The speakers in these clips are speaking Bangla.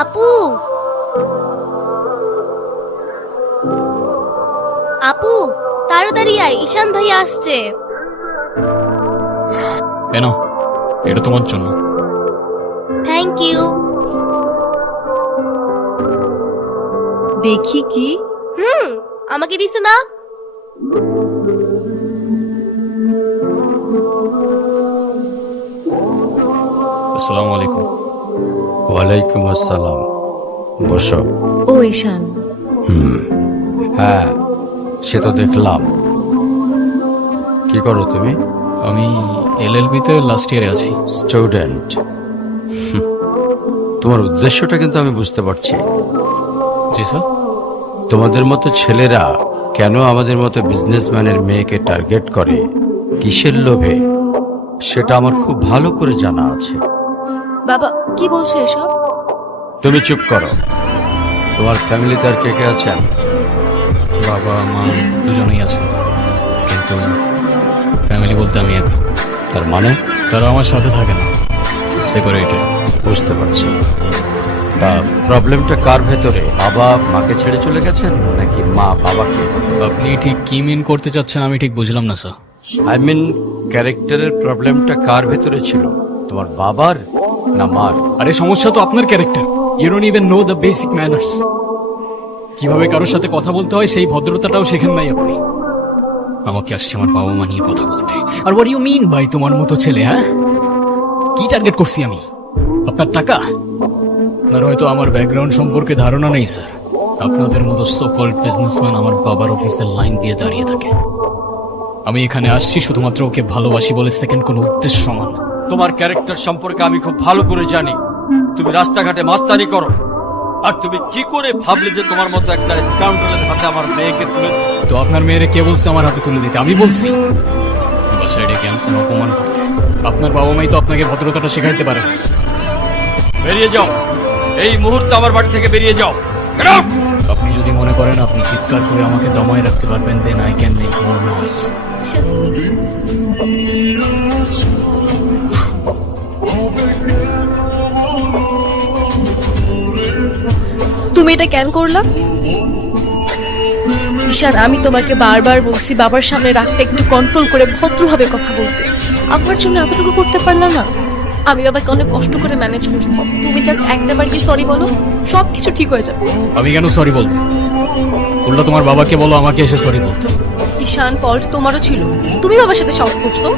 আপু, আপু, তাড়াতাড়ি আয়, ঈশান ভাই আসছে। এনো, এটা তোমার জন্য। Thank you. দেখি কি? আমাকে দিছে না? আসসালামু আলাইকুম। ওয়ালাইকুম আসসালাম। বসো। ও ঈশান, হ্যাঁ, সে তো দেখলাম। কি করো তুমি? আমি এলএলবি-তে লাস্ট ইয়ারে আছি। স্টুডেন্ট। তোমার উদ্দেশ্যটা কিন্তু আমি বুঝতে পারছি। জি স্যার। তোমাদের মতো ছেলেরা কেন আমাদের মতো বিজনেসম্যানের মেয়েকে টার্গেট করে, কিসের লোভে, সেটা আমার খুব ভালো করে জানা আছে। বাবা কি বলছো এসব? তুমি চুপ করো। তোমার ফ্যামিলিতে আর কে কে আছেন? বাবা মা দুজনেই আছে, কিন্তু ফ্যামিলি বলতে আমি একা। তার মানে? তারা আমার সাথে থাকে না, সেপারেটেড। বুঝতে পারছি। তা প্রবলেমটা কার ভেতরে? বাবা মাকে ছেড়ে চলে গেছেন নাকি মা বাবাকে? আপনি ঠিক কি মিন করতে চাচ্ছেন আমি ঠিক বুঝলাম না স্যার। আই মিন, ক্যারেক্টারের প্রবলেমটা কার ভেতরে ছিল, তোমার বাবার না মার? আরে সমস্যা তো আপনার character. You don't even know the basic manners. কিভাবে কারোর সাথে কথা বলতে হয় সেই ভদ্রতাটাও শেখেন নাই আপনি। আমাকে আসছে আমার বাবা মা নিয়ে কথা বলতে। আর হোয়াট ইউ মিন ভাই তোমার মতো ছেলে? হ্যাঁ, কি টার্গেট করছি আমি? আপনার টাকা? আপনার হয়তো আমার ব্যাকগ্রাউন্ড সম্পর্কে ধারণা নেই স্যার। আপনাদের মতো সো কল্ড বিজনেসম্যান আমার বাবার অফিসের লাইন দিয়ে দাঁড়িয়ে থাকে। আমি এখানে আসছি শুধুমাত্র ওকে ভালোবাসি বলে, সেকেন্ড কোনো উদ্দেশ্য সমান। তোমার ক্যারেক্টার সম্পর্কে আমি খুব ভালো করে জানি। তুমি রাস্তাঘাটে মাস্তানি করো, আর তুমি কি করে ভাবলে যে তোমার মতো একটা স্কাউন্ডারের হাতে আমার মেয়েকে তুলে? তো আপনার মেয়েরে কে বলছে আমার হাতে তুলে দিতে? আমি বলছি বাসায় ডেকে আনছেন অপমান করতে। আপনার বাবা মাই তো আপনাকে ভদ্রতাটা শেখাইতে পারে। বেরিয়ে যাও, এই মুহূর্তে আমার বাড়ি থেকে বেরিয়ে যাও। Get out! আপনি যদি মনে করেন আপনি চিৎকার করে আমাকে দমায় রাখতে পারবেন, then I can make more noise. তুমি এটা কেন করলা? ঈশান, আমি তোমাকে বারবার বলছি বাবার সামনে রাগটা একটু কন্ট্রোল করে ভদ্রভাবে কথা বলতে। আমার জন্য এতটুকু করতে পারলাম না? আমি বাবাকে অনেক কষ্ট করে ম্যানেজ করছি। তুমি জাস্ট একটাবার কি সরি বলো, সব কিছু ঠিক হয়ে যাবে। আমি কেন সরি বলবো? উল্টা তোমার বাবাকে বলো আমাকে এসে সরি বলতে। ঈশান, ফল্ট তোমারও ছিল। তুমি বাবার সাথে সাহস করছো,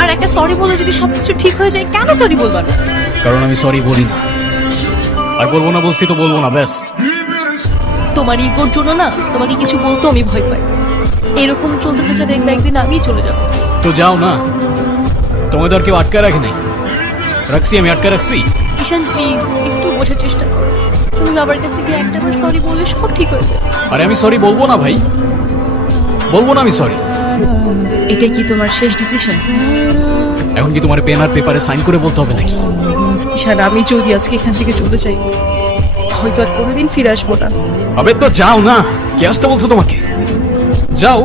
আর একটা সরি বলে যদি সবকিছু ঠিক হয়ে যায়, কেন সরি বলবা না? কারণ আমি সরি বলি না, আর বলবো না। বলছি তো বলবো না, ব্যাস। তোমার ইগোর জন্য না তোমাকে কিছু বলতেও আমি ভয় পাই। এরকম চলতে থাকলে দেখবে একদিন আমি চলে যাব। তো যাও না, তোমাদের আর কেউ আটকে রাখে নাই। রাখছি, আমি আটকে রাখছি। ঈশান প্লিজ একটু বোঝার চেষ্টা করো। তুমি বাবার কাছে গিয়ে একটাবার সরি বললে সব ঠিক হয়ে যাবে। আরে আমি সরি বলবো না ভাই, বলবো না আমি সরি। এটাই কি তোমার শেষ ডিসিশন? এখন কি তোমার পেন আর পেপারে সাইন করে বলতে হবে নাকি? ঈশান, আমি যদি আজকে এখান থেকে চলে যাই, হয়তো আর কোনোদিন ফিরে আসবো না। আবে তো যাও না, কে আসতে বলছো তোমাকে? যাও।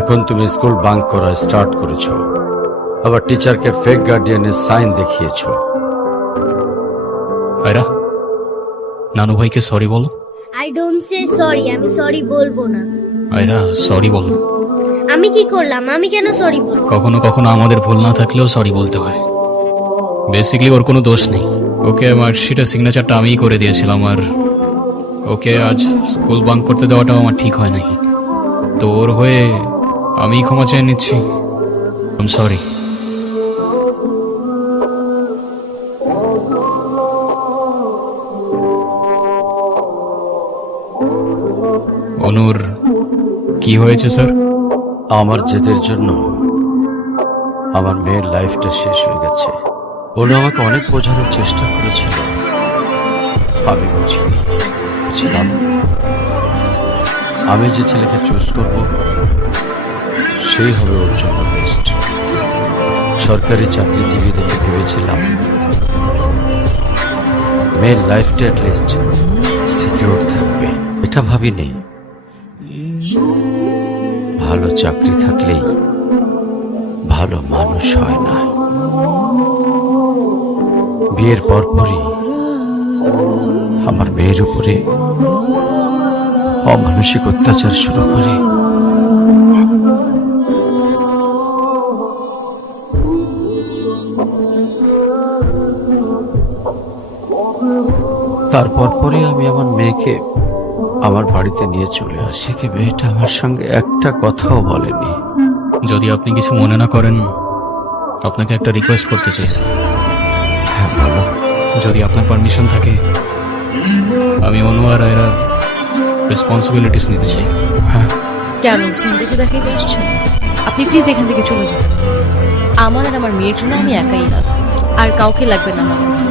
এখন তুমি স্কুল বাঙ্ক করা স্টার্ট করেছো, আবার টিচারকে ফেক গার্ডিয়ানের সাইন দেখিয়েছো। আয়রা, নানু ভাইকে সরি বলো। আই ডোন্ট সে সরি, আমি সরি বলবো না। আয়রা সরি বলো। আমি কি করলাম? আমি কেন সরি বলবো? কখনো কখনো আমাদের ভুল না থাকলেও সরি বলতে হয়। বেসিক্যালি ওর কোনো দোষ নেই। ওকে মার্কশিটের সিগনেচারটা আমিই করে দিয়েছিলাম, আর ওকে আজ স্কুল বাঙ্ক করতে দেওয়াটাও আমার ঠিক হয় নাই। তো ওর হয়ে আমি ক্ষমা চেয়ে নিচ্ছি। I am sorry. অনুর কি হয়েছে স্যার? আমার জেদের জন্য আমার মেয়ের লাইফটা শেষ হয়ে গেছে। ওরা আমাকে অনেক বোঝানোর চেষ্টা করেছিল, আমি বুঝছিলাম আমি যে ছেলেকে চুজ করব সেই হবে ওর জন্য বেস্ট। সরকারি চাকরিজীবী দেখে ভেবেছিলাম মেয়ের লাইফটা অ্যাটলিস্ট সিকিউর থাকবে, এটা ভাবিনি ভালো চাকরি থাকলেই ভালো মানুষ হয় না। বিয়ের পরপরই আমার মেয়ের উপরে অমানসিক অত্যাচার শুরু করে। তারপর পরে আমি আমার মেয়েকে আমার বাড়িতে নিয়ে চলে আসি, কি মেয়েটা আমার সঙ্গে একটা কথাও বলেনি। যদি আপনি কিছু মনে না করেন, আপনাকে একটা রিকোয়েস্ট করতে চাইছি। হ্যাঁ বলো। যদি আপনার পারমিশন থাকে, আমি অনু আর আয়রার রেসপন্সিবিলিটিস নিতে চাই। হ্যাঁ, কেন সিনদেশে দেখাইতে আসছেন? আপনি প্লিজ এখান থেকে চলে যান। আমার আর আমার মেয়ের জন্য আমি একাই ইনাফ, আর কাউকে লাগবে না আমার life এ।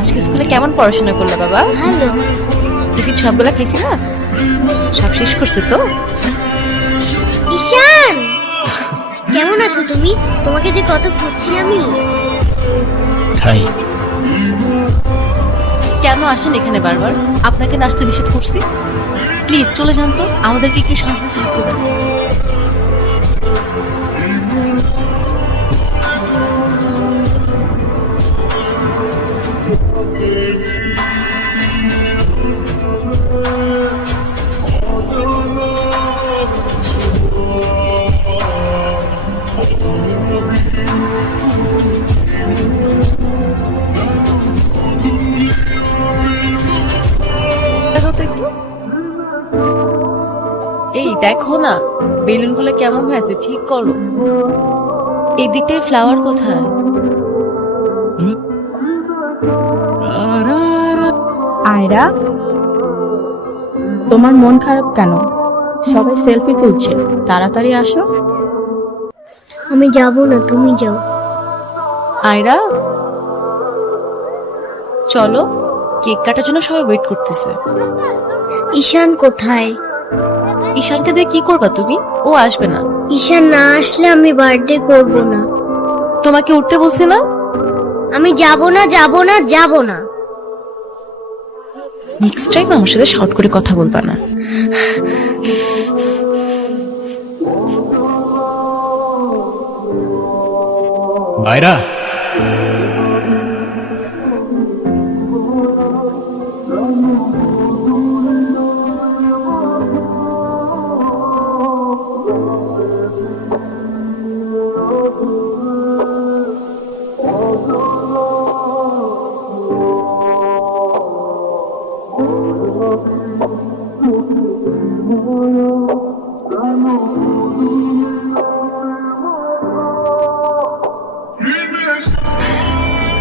আজকে স্কুলে কেমন পড়াশোনা করলে বাবা? ভালো। টিফিন সবগুলা খাইছি না? সব শেষ করছে তো? ঈশান, কেমন আছো তুমি? তোমাকে যে কত খুঁজছি আমি। তাই কেন আসেন এখানে বারবার? আপনাকে নাচতে নিষেধ করছি? প্লিজ চলে যান তো, আমাদেরকে একটু শান্তি থাকতে দেন। দেখো তো একটু। এই দেখো না, বেলুনগুলো কেমন হয়েছে, ঠিক করো। এই দিকটায় ফ্লাওয়ার কোথায়? আয়রা, তোমার মন খারাপ কেন? সবাই সেলফি তুলছে, তাড়াতাড়ি আসো। আমি যাব না, তুমি যাও। আয়রা চলো, কেক কাটার জন্য সবাই ওয়েট করতেছে। ঈশান কোথায়? ঈশানকে দিয়ে কি করবা তুমি? ও আসবে না। ঈশান না আসলে আমি বার্থডে করব না। তোমাকে উঠতে বলছি না? আমি যাব না, যাব না, যাব না। নেক্সট টাইম আমার সাথে শর্ট করে কথা বলবা না। আয়রা,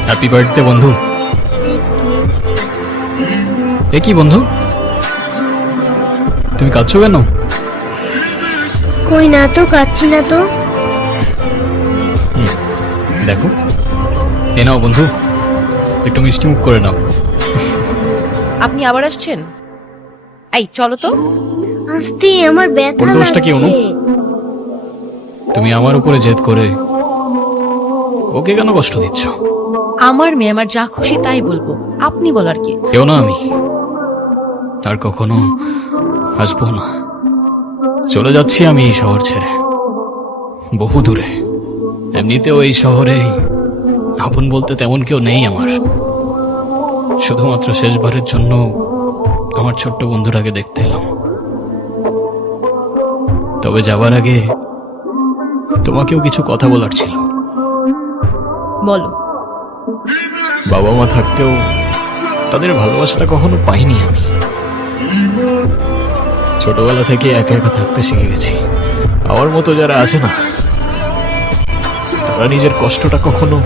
হ্যাপি বার্থডে বন্ধু। এ কি বন্ধু, তুমি কাঁদছো কেন? কই না তো, কাচ্ছি না তো। দেখো, এ নাও বন্ধু, একটু মিষ্টি মুখ করে নাও। আপনি আবার আসছেন? এই চলো তো। আস্তে, আমার ব্যথা ওর দোষটা কি, অনু? লাগছে। তুমি আমার উপরে জেদ করে ওকে কেন কষ্ট দিচ্ছ? আমার মেয়ে আমার যা খুশি তাই বলবো, আপনি বলার কি? কেউ না আমি, আর কখনো আসবো না। চলে যাচ্ছি আমি এই শহর ছেড়ে, বহু দূরে। এমনিতেও এই শহরে আপন বলতে তেমন কেউ নেই আমার। শুধুমাত্র শেষবারের জন্য আমার ছোট্ট বন্ধুটাকে দেখতে এলাম। তবে যাবার আগে তোমাকেও কিছু কথা বলার ছিল। বলো। বাবা মা থাকতেও তাদের ভালোবাসাটা কখনো পাইনি আমি। ছোটবেলা থেকে একা একা থাকতে শিখে গেছি। আমার মতো যারা আছে না, তারা নিজের কষ্টটা কখনো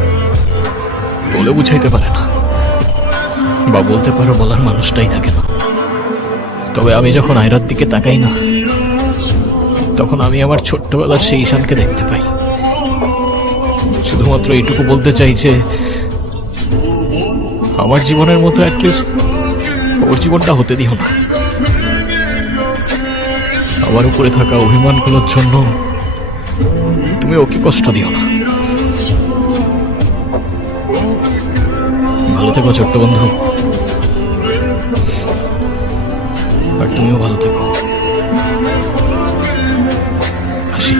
বলে বুঝাইতে পারে না, বা বলতে পারো বলার মানুষটাই থাকে না। তবে আমি যখন আয়রার দিকে তাকাই না, তখন আমি আমার ছোট্টবেলার সেই ঈশানকে দেখতে পাই। শুধুমাত্র এইটুকু বলতে চাই যে আমার জীবনের মতো অ্যাটলিস্ট ওর জীবনটা হতে দিও না। আমার উপরে থাকা অভিমানগুলোর জন্য তুমি ওকে কষ্ট দিও না। ভালো থেকো ছোট্ট বন্ধু, আর তুমিও ভালো থেকো। আসি।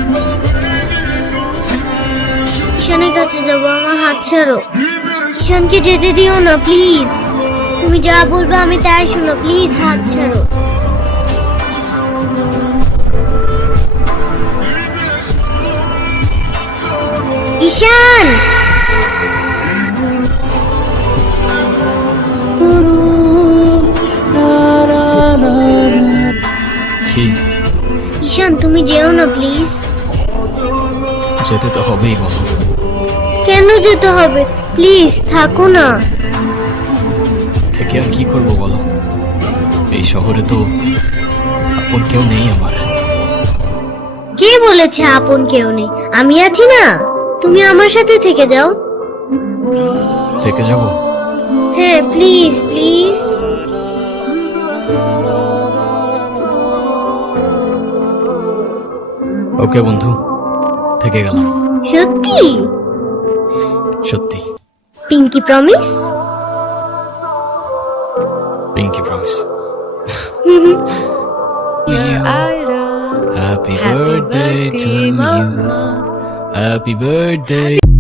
ঈশানের কাছে যাবো, আমার হাত ছাড়ো। ঈশানকে যেতে দিও না প্লিজ। তুমি যা বলবে আমি তাই শোনো, প্লিজ হাত ছাড়ো। ঈশান! কি? ঈশান তুমি যেও না প্লিজ। যেতে তো হবেই, বলো। কেন যেতে হবে? প্লিজ থাকো না। থেকে আর কি করব বলো? এই শহরে তো আপন কেউ নেই আমার। কে বলেছে আপন কেউ নেই? আমি আছি না, তুমি আমার সাথে থেকে যাও। থেকে যাব? হ্যাঁ প্লিজ প্লিজ। ওকে বন্ধু, থেকে গেলাম। সত্যি? সত্যি। Pinky promise? Pinky promise. Ayra, Happy happy birthday to birthday, you. mama. Happy birthday.